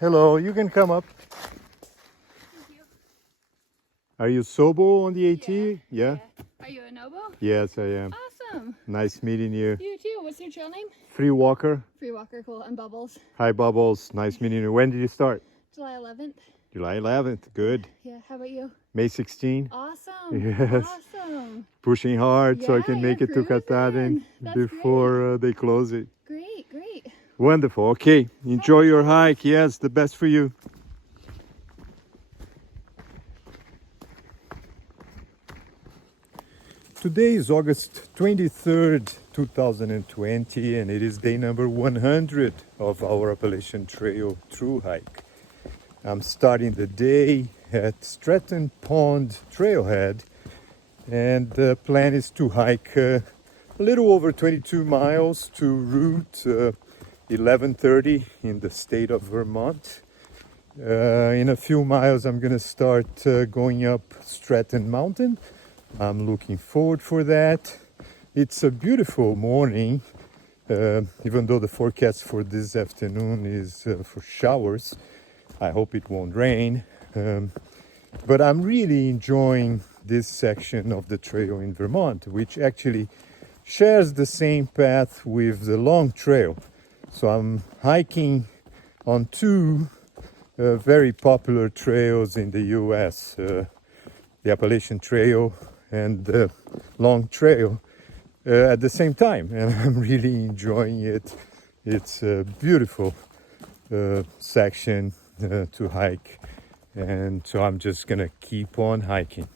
Hello, you can come up. Thank you. Are you Sobo on the AT? Yeah? Are you a Nobo? Yes, I am. Awesome. Nice meeting you. You too. What's your trail name? FreeWalker. FreeWalker, cool. And Bubbles. Hi, Bubbles. Nice meeting you. When did you start? July 11th. July 11th. Good. Yeah, how about you? May 16. Awesome. Yes. Awesome. Pushing hard so I Yeah, can you're make it to Katahdin cruising. That's before they close it. Great, great. Wonderful. Okay. Enjoy your hike. Yes, the best for you. Today is August 23rd, 2020, and it is day number 100 of our Appalachian Trail Thru-Hike. I'm starting the day at Stratton Pond Trailhead, and the plan is to hike a little over 22 miles to Route 1130 in the state of Vermont. In a few miles, I'm going to start going up Stratton Mountain. I'm looking forward for that. It's a beautiful morning, even though the forecast for this afternoon is for showers. I hope it won't rain. But I'm really enjoying this section of the trail in Vermont, which actually shares the same path with the long trail. So I'm hiking on two very popular trails in the US, the Appalachian Trail and the long trail at the same time, and I'm really enjoying it. It's a beautiful section to hike, and so I'm just gonna keep on hiking.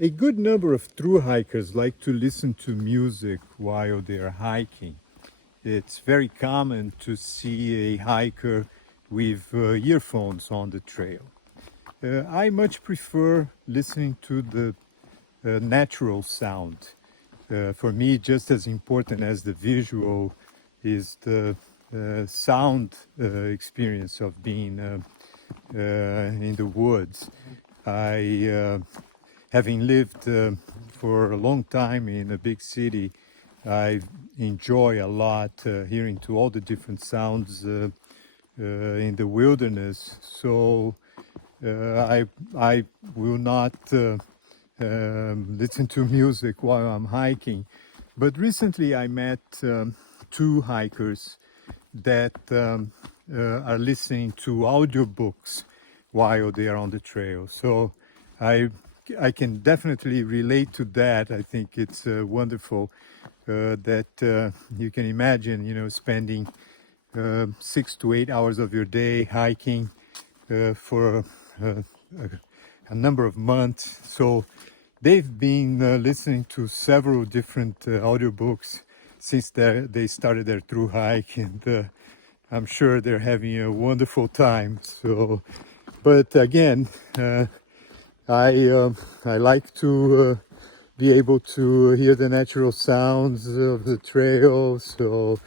A good number of thru hikers like to listen to music while they are hiking. It's very common to see a hiker with earphones on the trail. I much prefer listening to the natural sound. For me, just as important as the visual is the sound experience of being in the woods. Having lived for a long time in a big city, I enjoy a lot hearing to all the different sounds in the wilderness. So I will not listen to music while I'm hiking. But recently I met two hikers that are listening to audiobooks while they are on the trail. So I can definitely relate to that. I think it's wonderful that you can imagine, spending 6 to 8 hours of your day hiking for a number of months. So they've been listening to several different audiobooks since they started their thru hike, and I'm sure they're having a wonderful time. So, but again, I like to be able to hear the natural sounds of the trail. So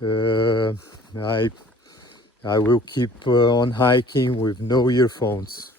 I will keep on hiking with no earphones.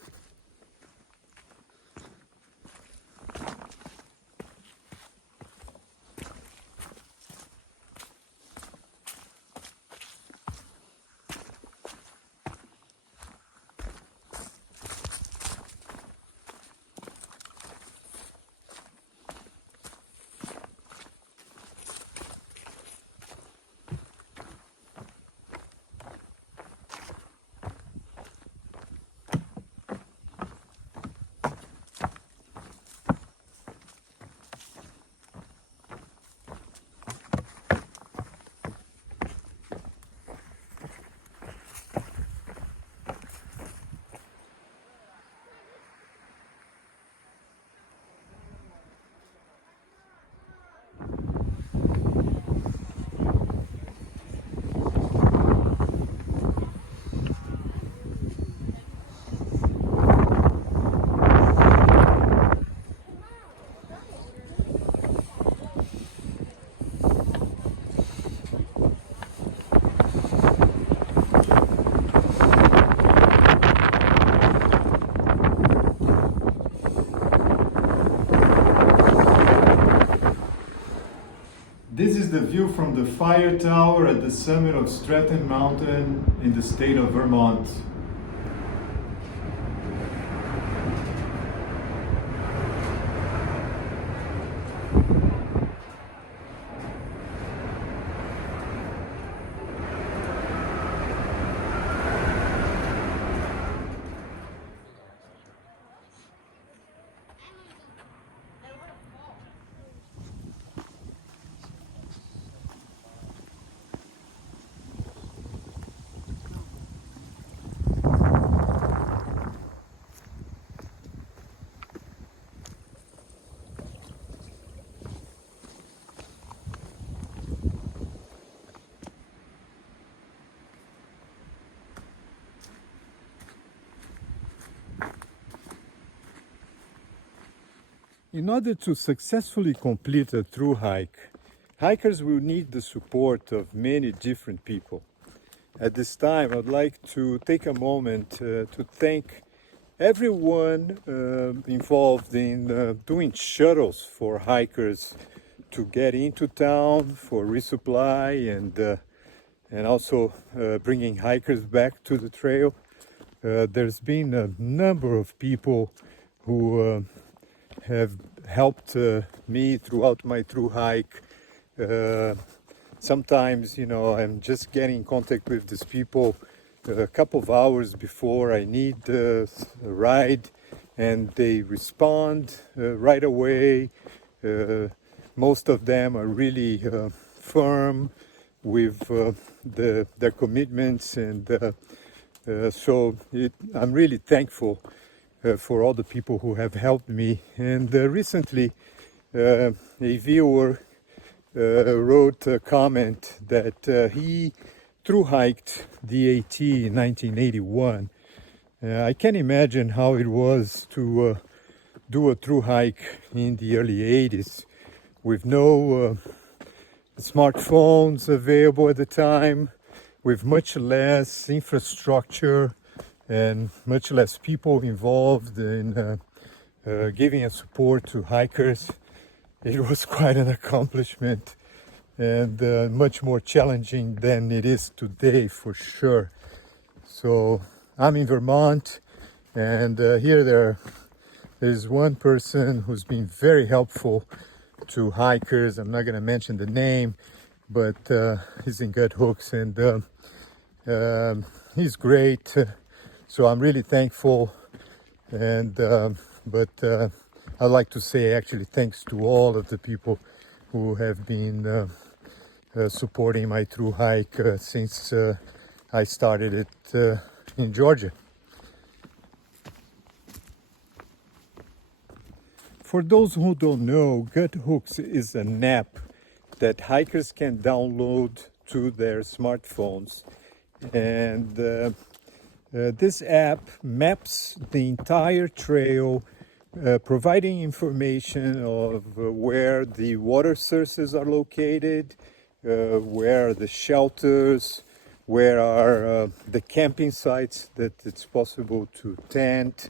This is the view from the fire tower at the summit of Stratton Mountain in the state of Vermont. In order to successfully complete a Thru-Hike, hikers will need the support of many different people. At this time, I'd like to take a moment to thank everyone involved in doing shuttles for hikers to get into town for resupply and also bringing hikers back to the trail. There's been a number of people who have helped me throughout my Thru-Hike. Sometimes, I'm just getting in contact with these people a couple of hours before I need a ride, and they respond right away. Most of them are really firm with their commitments, and so I'm really thankful for all the people who have helped me. And recently, a viewer wrote a comment that he Thru-Hiked the AT in 1981. I can imagine how it was to do a Thru-Hike in the early 80s with no smartphones available at the time, with much less infrastructure and much less people involved in giving a support to hikers. It was quite an accomplishment, and much more challenging than it is today, for sure. So I'm in Vermont, and here there's one person who's been very helpful to hikers. I'm not going to mention the name, but he's in Gut Hooks, and he's great. So I'm really thankful, and but I'd like to say actually thanks to all of the people who have been supporting my Thru-Hike since I started it in Georgia. For those who don't know, Gut Hooks is an app that hikers can download to their smartphones, and this app maps the entire trail, providing information of where the water sources are located, where are the shelters, where are the camping sites that it's possible to tent.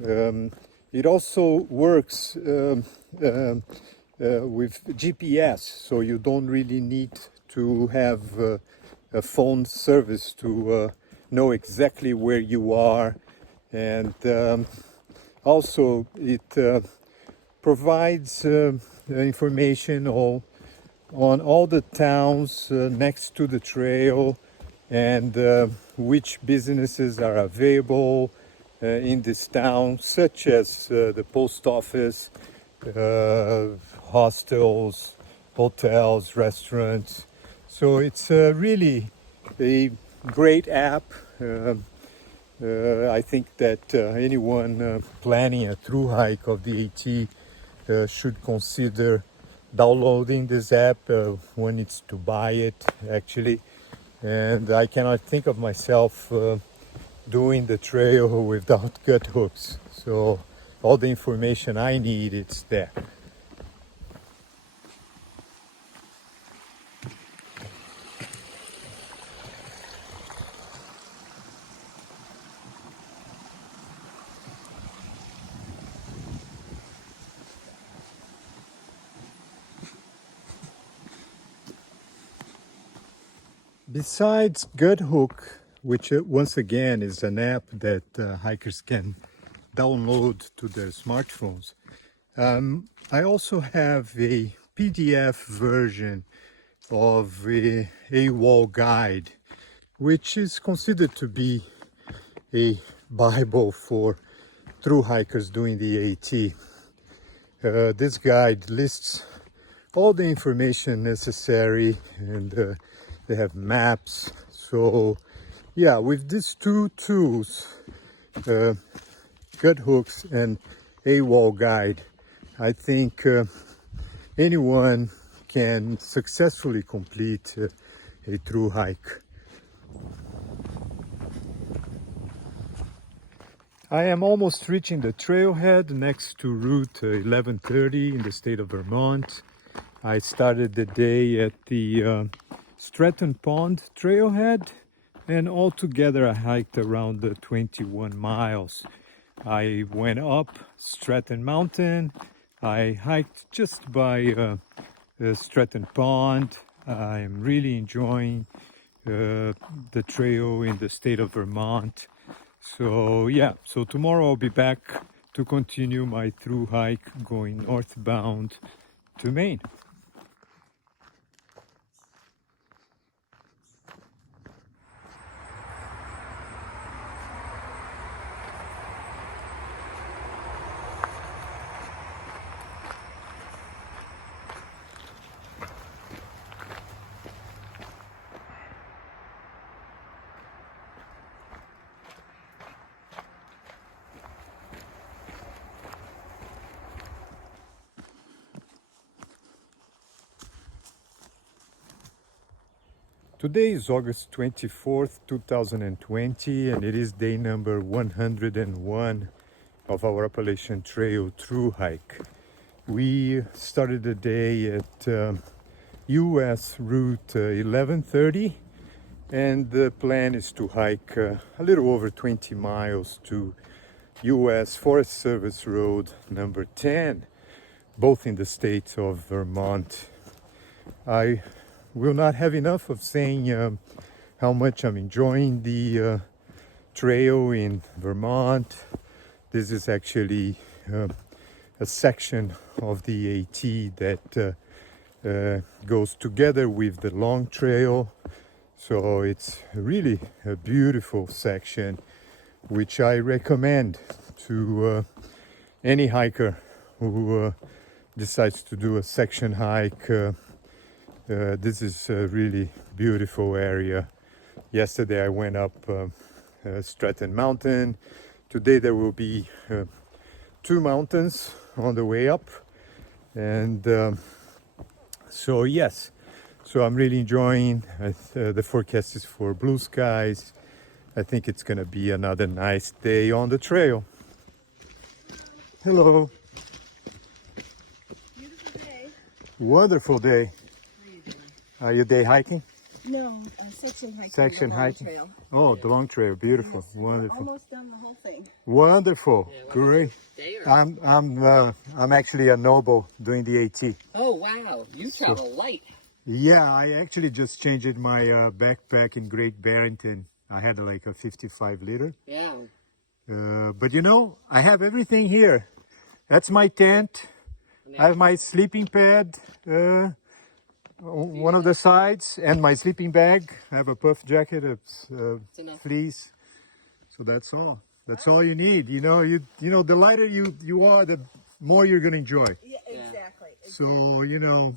It also works with GPS, so you don't really need to have a phone service to know exactly where you are. And also it provides information on all the towns next to the trail, and which businesses are available in this town, such as the post office, hostels, hotels, restaurants. So it's really a great app. I think that anyone planning a Thru-Hike of the AT should consider downloading this app. One needs to buy it, actually. And I cannot think of myself doing the trail without Gut Hooks. So all the information I need, it's there. Besides Hook, which once again is an app that hikers can download to their smartphones, I also have a PDF version of a wall guide, which is considered to be a Bible for through hikers doing the AT. This guide lists all the information necessary, and they have maps. So yeah, with these two tools, gut hooks and a wall guide, I think anyone can successfully complete a through hike. I am almost reaching the trailhead next to Route 1130 in the state of Vermont. I started the day at the Stratton Pond trailhead, and altogether I hiked around 21 miles. I went up Stratton Mountain. I hiked just by Stratton Pond. I'm really enjoying the trail in the state of Vermont. So yeah, so tomorrow I'll be back to continue my through hike going northbound to Maine. Today is August 24th, 2020, and it is day number 101 of our Appalachian Trail through hike. We started the day at US Route 1130, and the plan is to hike a little over 20 miles to US Forest Service Road number 10, both in the state of Vermont. I will not have enough of saying how much I'm enjoying the trail in Vermont. This is actually a section of the AT that goes together with the long trail. So it's really a beautiful section, which I recommend to any hiker who decides to do a section hike. This is a really beautiful area. Yesterday I went up Stratton Mountain. Today there will be two mountains on the way up. And so yes, so I'm really enjoying. The forecast is for blue skies. I think it's gonna be another nice day on the trail. Hello. Beautiful day. Wonderful day. Are you day hiking? No, section hiking. Section the long hiking. Trail. Oh, the long trail, beautiful, wonderful, Almost done the whole thing. wonderful, great. I'm actually a noble doing the AT. Oh wow, you travel light. Yeah, I actually just changed my backpack in Great Barrington. I had like a 55 liter. Yeah. But you know, I have everything here. That's my tent. I have my sleeping pad. One of the sides, and my sleeping bag. I have a puff jacket, a fleece. So that's all. That's all you need. You know, the lighter you are, the more you're gonna enjoy. Yeah, exactly. So you know,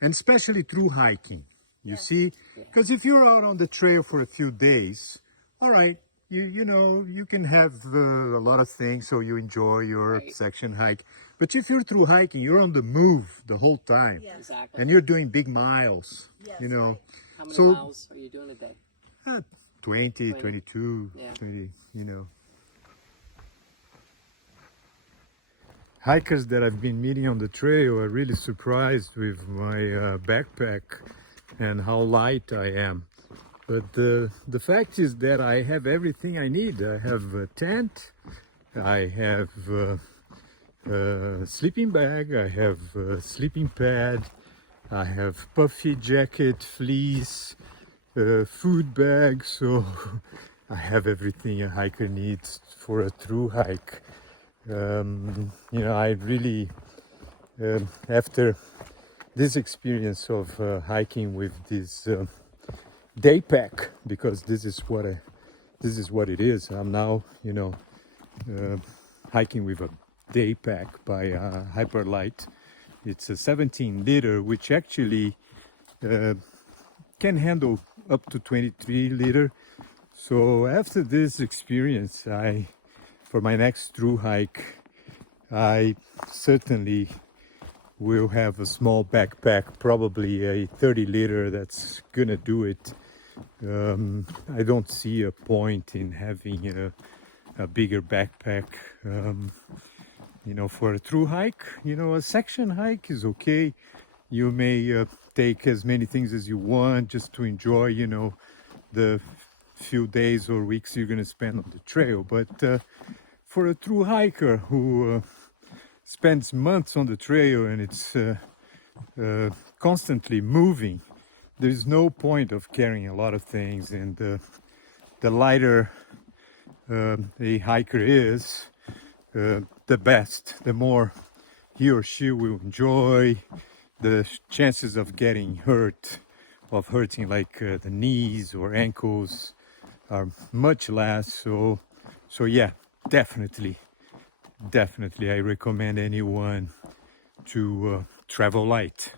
and especially through hiking. You see, because if you're out on the trail for a few days, all right, you know, you can have a lot of things, so you enjoy your section hike. But if you're through hiking, you're on the move the whole time. Yes. Exactly. And you're doing big miles, Yes, you know. right. How many So- miles are you doing a day? 20, 22, Yeah. 20, you know. Hikers that I've been meeting on the trail are really surprised with my backpack and how light I am. But the fact is that I have everything I need. I have a tent, I have a sleeping bag, I have a sleeping pad, I have puffy jacket, fleece, food bag, so I have everything a hiker needs for a through hike. You know, I really, after this experience of hiking with this day pack, because this is what it is. I'm now, you know, hiking with a day pack by Hyperlight. It's a 17 liter, which actually can handle up to 23 liter. So after this experience, for my next through hike, I certainly will have a small backpack, probably a 30 liter. That's gonna do it. I don't see a point in having a bigger backpack. You know, for a through hike, you know, a section hike is okay. You may take as many things as you want just to enjoy, you know, the few days or weeks you're gonna spend on the trail. But for a through hiker who spends months on the trail and it's constantly moving, there's no point of carrying a lot of things. And the lighter a hiker is, the best, the more he or she will enjoy. The chances of getting hurt, of hurting like the knees or ankles, are much less. So yeah, definitely I recommend anyone to travel light.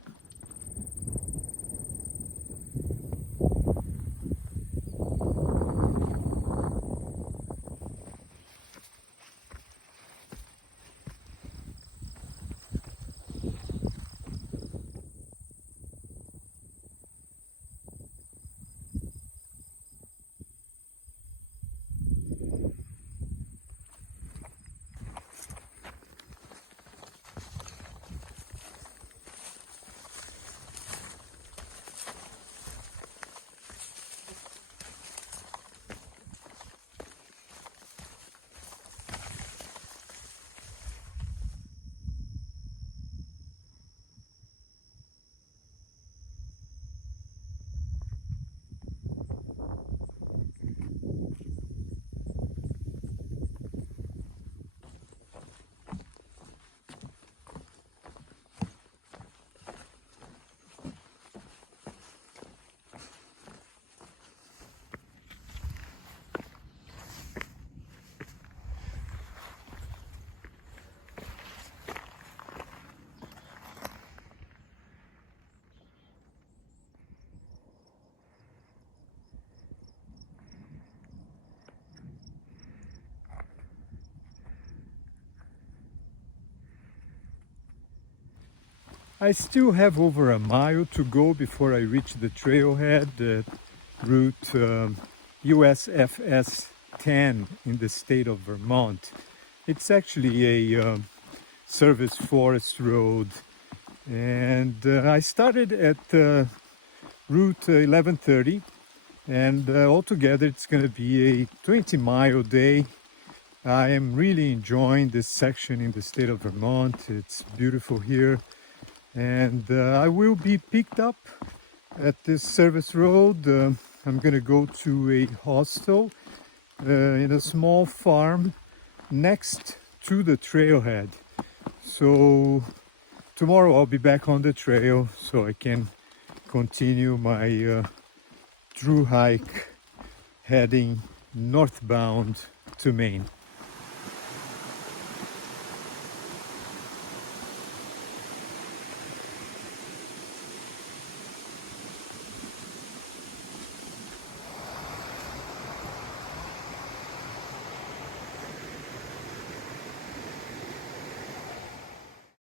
I still have over a mile to go before I reach the trailhead, route USFS 10 in the state of Vermont. It's actually a service forest road, and I started at route 1130, and altogether it's going to be a 20-mile day. I am really enjoying this section in the state of Vermont. It's beautiful here. And I will be picked up at this service road. I'm gonna go to a hostel in a small farm next to the trailhead. So tomorrow I'll be back on the trail so I can continue my through hike heading northbound to Maine.